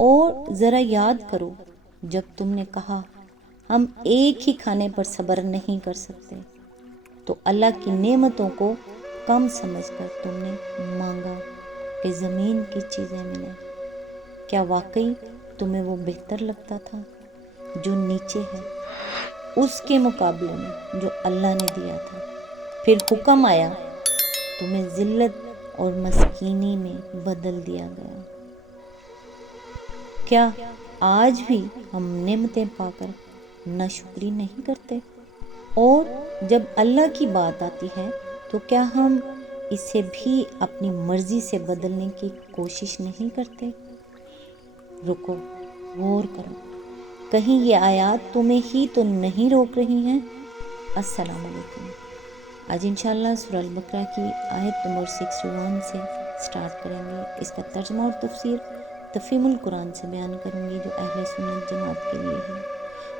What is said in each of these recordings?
اور ذرا یاد کرو جب تم نے کہا ہم ایک ہی کھانے پر صبر نہیں کر سکتے، تو اللہ کی نعمتوں کو کم سمجھ کر تم نے مانگا کہ زمین کی چیزیں ملیں۔ کیا واقعی تمہیں وہ بہتر لگتا تھا جو نیچے ہے اس کے مقابلے میں جو اللہ نے دیا تھا؟ پھر حکم آیا، تمہیں ذلت اور مسکینی میں بدل دیا گیا۔ کیا آج بھی ہم نعمتیں پا کر ناشکری نہیں کرتے؟ اور جب اللہ کی بات آتی ہے تو کیا ہم اسے بھی اپنی مرضی سے بدلنے کی کوشش نہیں کرتے؟ رکو، غور کرو، کہیں یہ آیات تمہیں ہی تو نہیں روک رہی ہیں؟ السلام علیکم۔ آج انشاءاللہ سورہ البقرہ کی آیت نمبر 61 سے سٹارٹ کریں گے۔ اس کا ترجمہ اور تفسیر تفہیم القرآن سے بیان کروں گی جو اہل سنت جماعت کے لیے ہے۔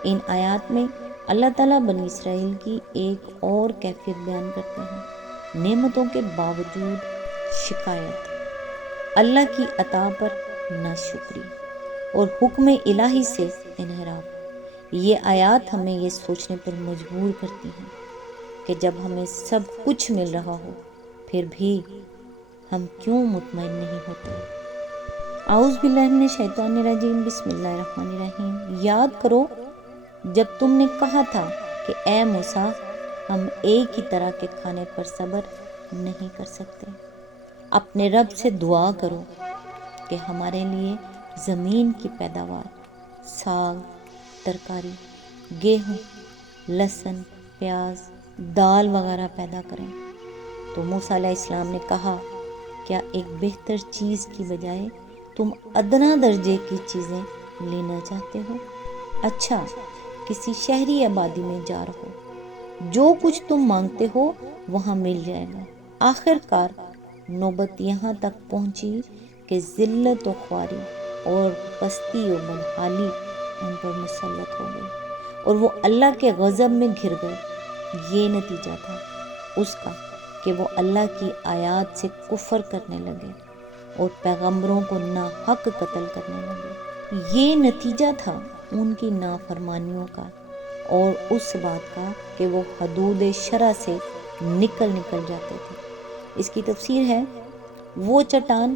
ان آیات میں اللہ تعالیٰ بنی اسرائیل کی ایک اور کیفیت بیان کرتے ہیں، نعمتوں کے باوجود شکایت، اللہ کی عطا پر ناشکری اور حکم الہی سے انحراف۔ یہ آیات ہمیں یہ سوچنے پر مجبور کرتی ہیں کہ جب ہمیں سب کچھ مل رہا ہو پھر بھی ہم کیوں مطمئن نہیں ہوتے؟ اعوذ باللہ من الشیطان الرجیم، بسم اللہ الرحمن الرحیم۔ یاد کرو جب تم نے کہا تھا کہ اے موسیٰ ہم ایک ہی طرح کے کھانے پر صبر نہیں کر سکتے۔ اپنے رب سے دعا کرو کہ ہمارے لیے زمین کی پیداوار، ساگ، ترکاری، گیہوں، لہسن، پیاز، دال وغیرہ پیدا کریں۔ تو موسیٰ علیہ السلام نے کہا، کیا ایک بہتر چیز کی بجائے تم ادنا درجے کی چیزیں لینا چاہتے ہو؟ اچھا، کسی شہری آبادی میں جا رہو، جو کچھ تم مانگتے ہو وہاں مل جائے گا۔ آخر کار نوبت یہاں تک پہنچی کہ ذلت و خواری اور پستی و بدحالی ان پر مسلط ہو گئی اور وہ اللہ کے غضب میں گھر گئے۔ یہ نتیجہ تھا اس کا کہ وہ اللہ کی آیات سے کفر کرنے لگے اور پیغمبروں کو ناحق قتل کرنے لگے۔ یہ نتیجہ تھا ان کی نافرمانیوں کا اور اس بات کا کہ وہ حدود شرع سے نکل جاتے تھے۔ اس کی تفسیر ہے، وہ چٹان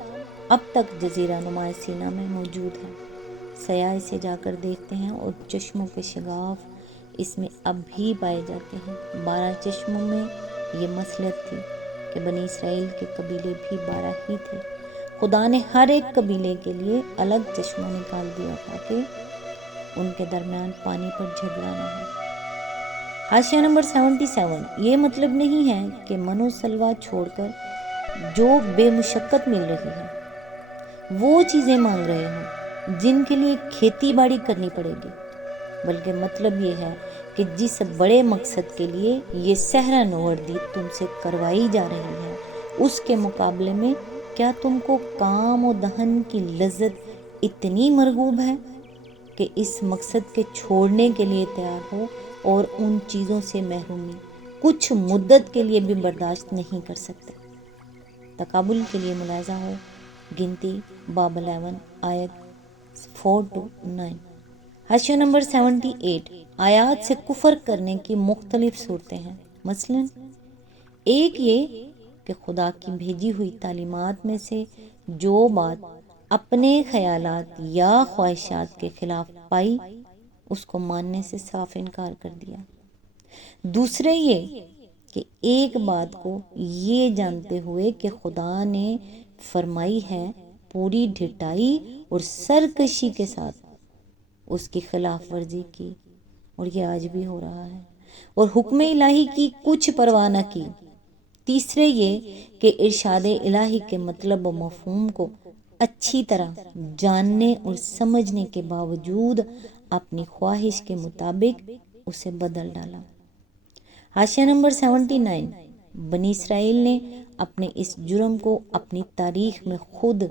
اب تک جزیرہ نما سینا میں موجود ہے۔ سیاح اسے جا کر دیکھتے ہیں اور چشموں کے شگاف اس میں اب بھی پائے جاتے ہیں۔ 12 چشموں میں یہ مصلحت تھی کہ بنی اسرائیل کے قبیلے بھی 12 ہی تھے۔ خدا نے ہر ایک قبیلے کے لیے الگ چشمہ نکال دیا تاکہ ان کے درمیان پانی پر جھگڑا نہ ہو۔ حاشیہ نمبر 77، یہ مطلب نہیں ہے کہ من و سلوہ چھوڑ کر جو بے مشقت مل رہی ہے وہ چیزیں مانگ رہے ہوں جن کے لیے کھیتی باڑی کرنی پڑے گی، بلکہ مطلب یہ ہے کہ جس بڑے مقصد کے لیے یہ صحرا نوردی تم سے کروائی جا رہی ہے اس کے مقابلے میں کیا تم کو کام و دہن کی لذت اتنی مرغوب ہے کہ اس مقصد کے چھوڑنے کے لیے تیار ہو اور ان چیزوں سے محرومی کچھ مدت کے لیے بھی برداشت نہیں کر سکتے؟ تقابل کے لیے ملاحظہ ہو گنتی باب 11 آیت 4-9۔ حاشیہ نمبر 78، آیات سے کفر کرنے کی مختلف صورتیں ہیں۔ مثلا ایک یہ کہ خدا کی بھیجی ہوئی تعلیمات میں سے جو بات اپنے خیالات یا خواہشات کے خلاف پائی اس کو ماننے سے صاف انکار کر دیا۔ دوسرے یہ کہ ایک بات کو یہ جانتے ہوئے کہ خدا نے فرمائی ہے پوری ڈھٹائی اور سرکشی کے ساتھ اس کی خلاف ورزی کی، اور یہ آج بھی ہو رہا ہے، اور حکم الہی کی کچھ پرواہ نہ کی۔ تیسرے یہ کہ ارشاد الہی کے مطلب و مفہوم کو اچھی طرح جاننے اور سمجھنے کے باوجود اپنی خواہش کے مطابق اسے بدل ڈالا۔ حاشیہ نمبر 79، بنی اسرائیل نے اپنے اس جرم کو اپنی تاریخ میں خود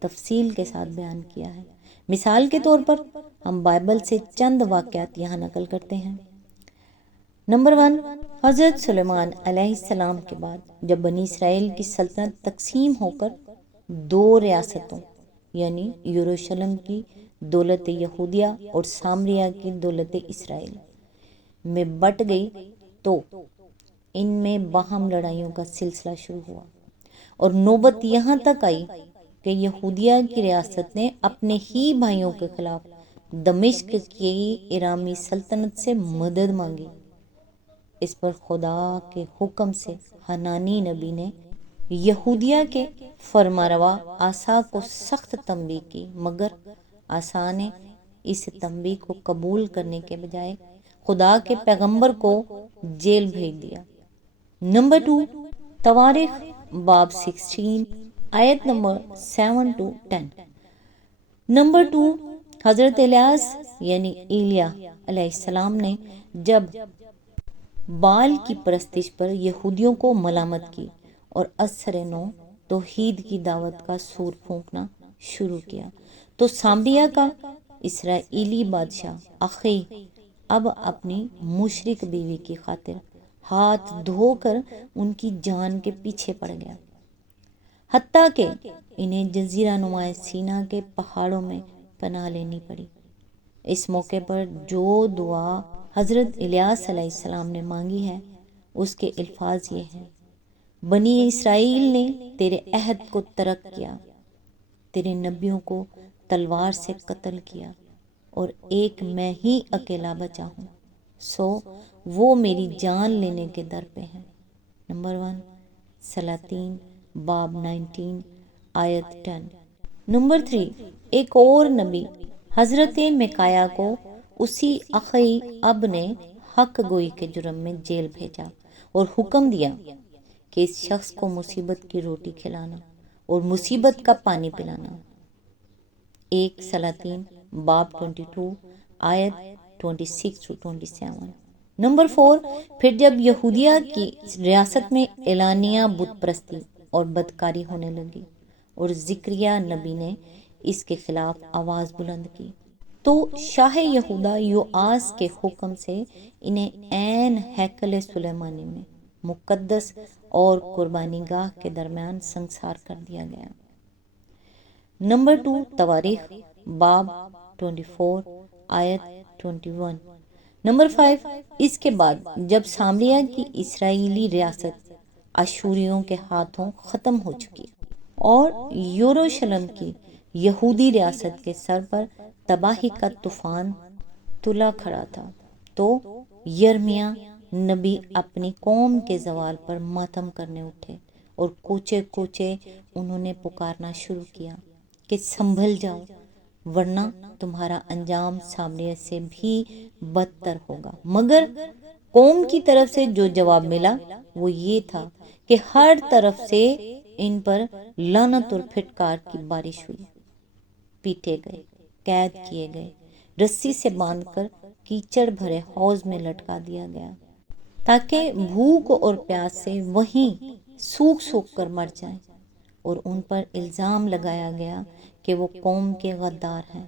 تفصیل کے ساتھ بیان کیا ہے۔ مثال کے طور پر ہم بائبل سے چند واقعات یہاں نقل کرتے ہیں۔ نمبر 1، حضرت سلیمان علیہ السلام کے بعد جب بنی اسرائیل کی سلطنت تقسیم ہو کر 2 ریاستوں یعنی یروشلم کی دولت یہودیہ اور سامریہ کی دولت اسرائیل میں بٹ گئی تو ان میں باہم لڑائیوں کا سلسلہ شروع ہوا، اور نوبت یہاں تک آئی کہ یہودیہ کی ریاست نے اپنے ہی بھائیوں کے خلاف دمشق کی ایرامی سلطنت سے مدد مانگی۔ اس پر خدا کے حکم سے حنانی نبی نے یہودیہ کے فرمانروا آسا کو سخت تنبیہ کی، مگر آسا نے اس تنبیہ کو قبول کرنے کے بجائے خدا کے پیغمبر کو جیل بھیج دیا۔ نمبر 2، تواریخ باب 16 آیت نمبر 7 to 10۔ نمبر 2، حضرت الیاس یعنی ایلیا علیہ السلام نے جب بال کی پرستش پر یہودیوں کو ملامت کی اور عصر نو توحید کی دعوت کا سور پھونکنا شروع کیا، تو سامریہ کا اسرائیلی بادشاہ اخی اب اپنی مشرک بیوی کی خاطر ہاتھ دھو کر ان کی جان کے پیچھے پڑ گیا، حتیٰ کہ انہیں جزیرہ نما سینا کے پہاڑوں میں پناہ لینی پڑی۔ اس موقع پر جو دعا حضرت الیاس علیہ السلام نے مانگی ہے، اس کے الفاظ یہ ہیں: بنی اسرائیل نے تیرے عہد کو ترک کیا، تیرے نبیوں کو تلوار سے قتل کیا، اور ایک میں ہی اکیلا بچا ہوں، سو وہ میری جان لینے کے در پہ ہیں۔ نمبر 1، سلاطین باب 19 آیت 10۔ نمبر 3، ایک اور نبی حضرت میکایا کو اسی اخی اب نے حق گوئی کے جرم میں جیل بھیجا اور حکم دیا کہ اس شخص کو مصیبت کی روٹی کھلانا اور مصیبت کا پانی پلانا۔ ایک سلاطین باب 22 آیت 26 to 27۔ نمبر 4، پھر جب یہودیہ کی ریاست میں اعلانیہ بت پرستی اور بدکاری ہونے لگی اور زکریا نبی نے اس کے خلاف آواز بلند کی، تو شاہ یہودہ یوآس کے حکم سے انہیں عین ہیکل سلیمانی میں مقدس اور قربانی گاہ کے درمیان سنسار کر دیا گیا۔ نمبر 2، تواریخ باب 24 آیت 21۔ نمبر 5، اس کے بعد جب سامریہ کی اسرائیلی ریاست اشوریوں کے ہاتھوں ختم ہو چکی اور یروشلم کی یہودی ریاست کے سر پر تباہی کا طوفان تلا کھڑا تھا، تو یرمیہ نبی اپنی قوم کے زوال پر ماتم کرنے اٹھے اور کوچے کوچے انہوں نے پکارنا شروع کیا کہ سنبھل جاؤ، ورنہ تمہارا انجام سامریہ سے بھی بدتر ہوگا۔ مگر قوم کی طرف سے جو جواب ملا وہ یہ تھا کہ ہر طرف سے ان پر لعنت اور پھٹکار کی بارش ہوئی، پیٹے گئے، قید کیے گئے، رسی سے باندھ کر کیچڑ بھرے حوض میں لٹکا دیا گیا تاکہ بھوک اور پیاس سے وہیں سوکھ سوکھ کر مر جائیں، اور ان پر الزام لگایا گیا کہ وہ قوم کے غدار ہیں،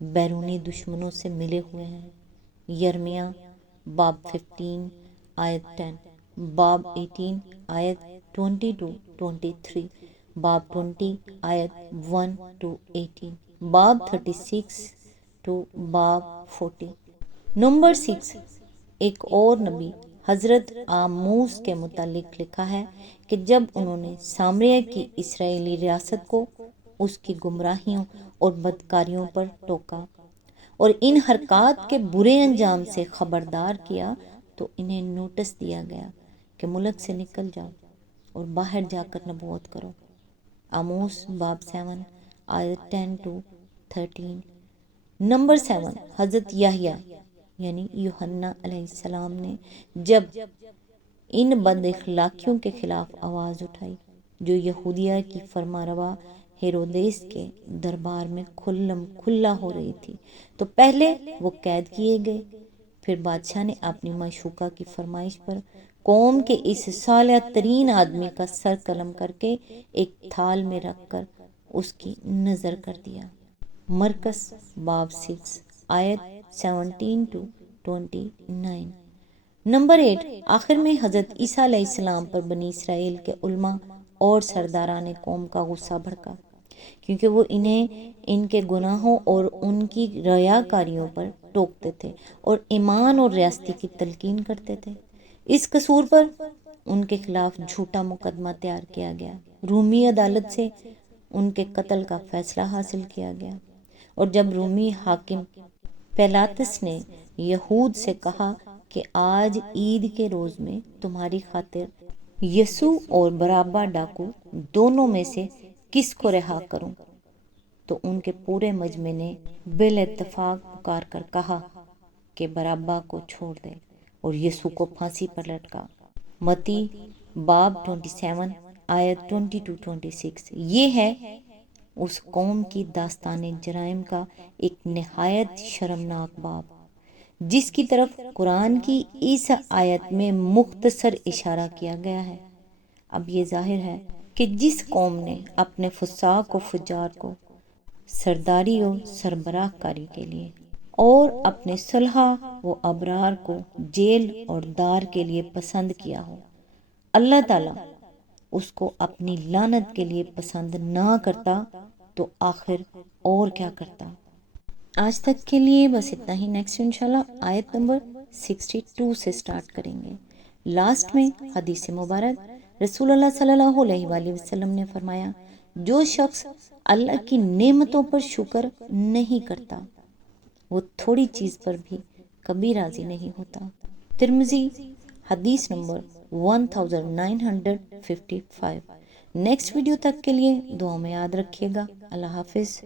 بیرونی دشمنوں سے ملے ہوئے ہیں۔ یرمیہ باب 15 آیت 10، باب 18 آیت 20 to 23، باب 20 آیت 1 to 18، باب 36 to باب 40۔ نمبر 6، ایک اور نبی حضرت آموس کے متعلق لکھا ہے کہ جب انہوں نے سامریہ کی اسرائیلی ریاست کو اس کی گمراہیوں اور بدکاریوں پر ٹوکا اور ان حرکات کے برے انجام سے خبردار کیا، تو انہیں نوٹس دیا گیا کہ ملک سے نکل جاؤ اور باہر جا کر نبوت کرو۔ آموس باب 7 آیت 10 to 13۔ نمبر 7، حضرت یحییٰ یعنی یوحنا علیہ السلام نے جب ان بد اخلاقیوں کے خلاف آواز اٹھائی جو یہودیہ کی فرمانروا ہیرودیس کے دربار میں کھلم کھلا ہو رہی تھی، تو پہلے وہ قید کیے گئے، پھر بادشاہ نے اپنی معشوقہ کی فرمائش پر قوم کے اس صالح ترین آدمی کا سر قلم کر کے ایک تھال میں رکھ کر اس کی نظر کر دیا۔ مرکز باب 6 آیت 17 to 29۔ نمبر 8، آخر میں حضرت عیسیٰ علیہ السلام پر بنی اسرائیل کے علماء اور سرداران قوم کا غصہ بھڑکا، کیونکہ وہ انہیں ان کے گناہوں اور ان کی ریاکاریوں پر ٹوکتے تھے اور ایمان اور ریاستی کی تلقین کرتے تھے۔ اس قصور پر ان کے خلاف جھوٹا مقدمہ تیار کیا گیا، رومی عدالت سے ان کے قتل کا فیصلہ حاصل کیا گیا، اور جب رومی حاکم پیلاطس نے یہود سے کہا کہ آج عید کے روز میں تمہاری خاطر یسوع اور برابا ڈاکو دونوں میں سے کس کو رہا کروں، تو ان کے پورے مجمع نے بالاتفاق پکار کر کہا کہ برابا کو چھوڑ دے اور یسوع کو پھانسی پر لٹکا۔ متی باب 27 آیت 22-26۔ یہ ہے اس قوم کی داستان جرائم کا ایک نہایت شرمناک باب، جس کی طرف قرآن کی اس آیت میں مختصر اشارہ کیا گیا ہے۔ اب یہ ظاہر ہے کہ جس قوم نے اپنے فساق و فجار کو سرداری و سربراہ کاری کے لیے اور اپنے صلحاء و ابرار کو جیل اور دار کے لیے پسند کیا ہو، اللہ تعالیٰ اس کو اپنی لعنت کے لیے پسند نہ کرتا تو آخر اور کیا کرتا۔ آج تک کے لیے بس اتنا ہی۔ نیکسٹ انشاءاللہ آیت نمبر 62 سے سٹارٹ کریں گے۔ لاسٹ میں حدیث مبارک رسول اللہ صلی اللہ علیہ وآلہ وسلم نے فرمایا، جو شخص اللہ کی نعمتوں پر شکر نہیں کرتا وہ تھوڑی چیز پر بھی کبھی راضی نہیں ہوتا۔ ترمذی حدیث نمبر 1955۔ نیکسٹ ویڈیو تک کے لیے دعاؤں میں یاد رکھیے گا۔ اللہ حافظ۔